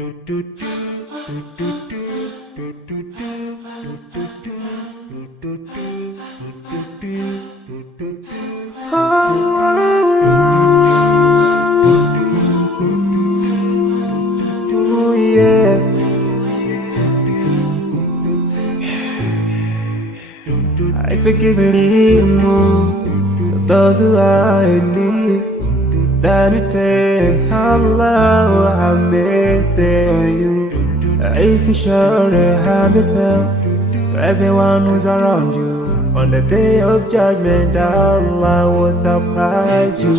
Oh, yeah. I forgive a little more to those who are in need than to take Allah have mercy on you. If you surely have yourself for everyone who's around you, on the day of judgment Allah will surprise you.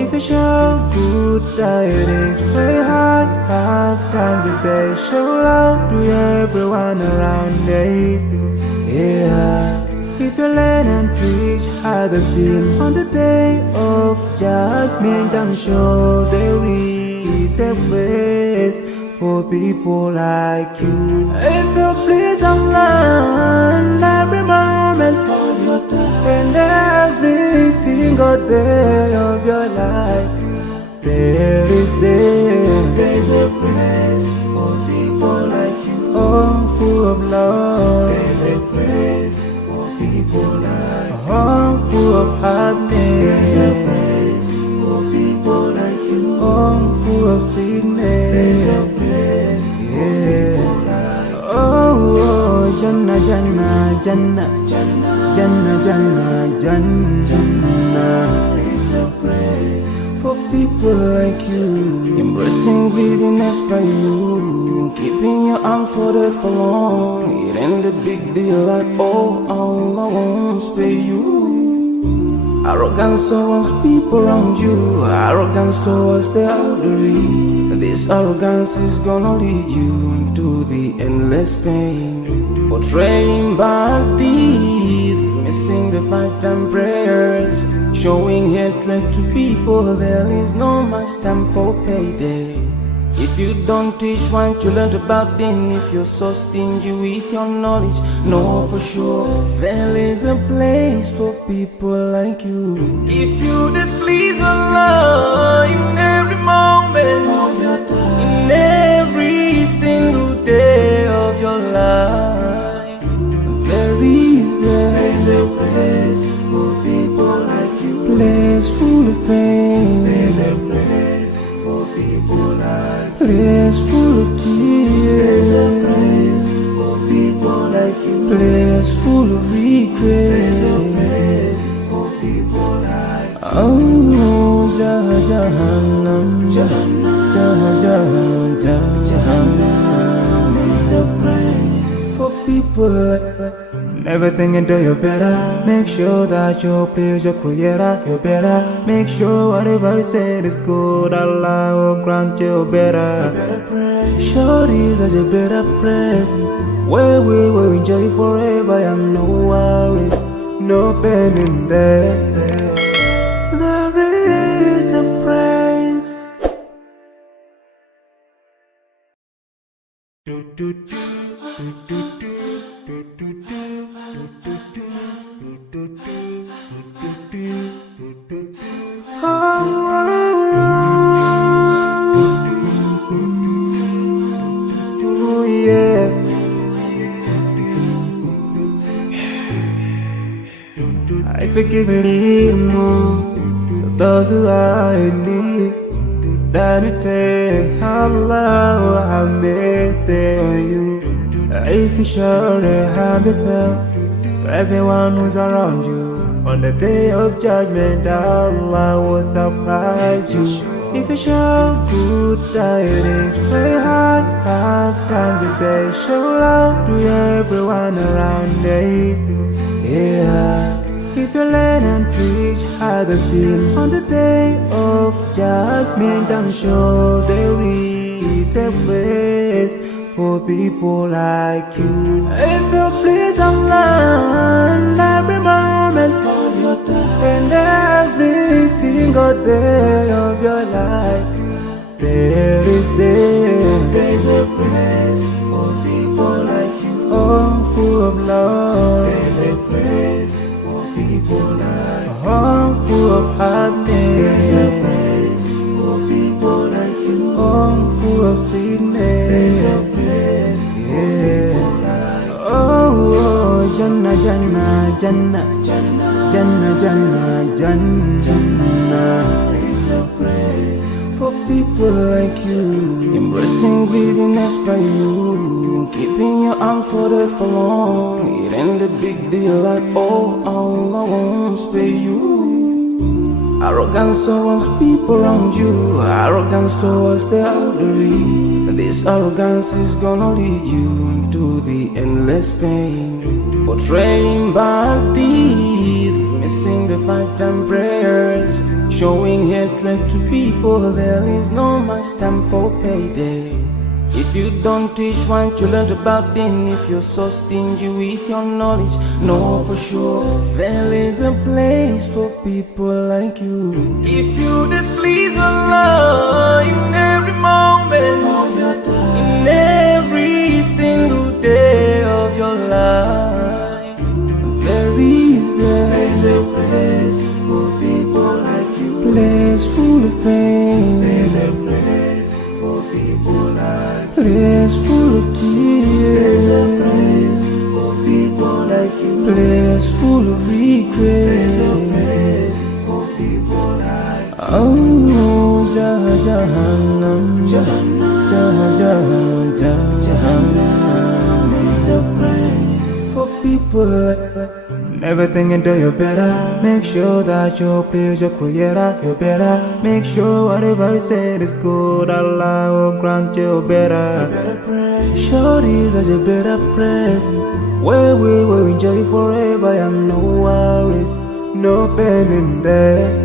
If you show good tidings, pray hard 5 times a day, show love to everyone around you. Yeah. If you learn and teach others still, on the day of judgment I'm sure there is a place for people like you. If you please Allah every moment of your time and every single day of your life, there's a place for people like you. Oh, full of love. There's a place for people like you. Oh, full of happiness. There's a place for people like you. Oh, full of sweetness. There's a place for people like you. Oh, Jannah, Jannah, Jannah, Jannah, Jannah, Jannah, Jannah. It's the place for people like you. Embracing greediness by you, keeping your arm folded for long. It ain't a big deal at all. Allah won't spare you. Arrogance towards people around you, arrogance towards the elderly. This arrogance is gonna lead you to the endless pain. Portraying bad deeds, missing the 5-time prayers, showing hatred to people. There is no much time for payday. If you don't teach what you learned about then, if you're so stingy with your knowledge, know for sure there is a place for people like you. If you displease Allah in every moment of your time, in every single day of your life, there's a place for people like you. Place full of pain. There's a place for people like you. Place full of tears. There's a place for people like you. Place full of regret. There's a place for people like you. Oh, Jahannam, Jahannam, Jahannam is the place for people like you. Never think until you're better. Make sure that you please your creator. You're better. Make sure whatever you said is good. Allah will grant you better. Surely there's a better place where we will enjoy forever and no worries, no pain in there. There is the praise. Oh, yeah. I forgive a little more to those who are in need than to take Allah have mercy on you. If you surely have yourself for everyone who's around you, on the day of judgment Allah will surprise you. If you show good tidings, pray hard 5 times a day, show love to everyone around you. Yeah. If you learn and teach others still, on the day of judgment I'm sure there is a place for people like you. If you please Allah every moment of your time and every single day of your life, there's a place for people like you. Oh, full of love. There's a place for people like you. Oh, full of happiness. There's a place for people like you. Oh, full of sweetness. Jannah, Jannah, Jannah, Jannah is the praise for people like you. Embracing greediness by you, keeping your arm folded for long. It ain't a big deal at all, Allah won't spare you. Arrogance towards people around you, arrogance towards the elderly. This arrogance is gonna lead you to the endless pain. Portraying bad deeds, missing the 5-time prayers, showing hatred to people. There is no much time for payday. If you don't teach what you learned about them, if you're so stingy with your knowledge, know for sure there is a place for people like you. If you displease Allah in every moment of your time, in every single day of your life, there is a place for people like you. Place full of pain. There's a place for people like you. Place full of tears. There's a place for people like you. Place full of regret. There's a place for people like you. Oh, Jahannam, Jahannam, Jahannam is the place for people like you. Never think until you're better. Make sure that you please your creator. You're better. Make sure whatever you said is good. Allah will grant you better. Surely there's a better place where we will enjoy forever and no worries, no pain in there.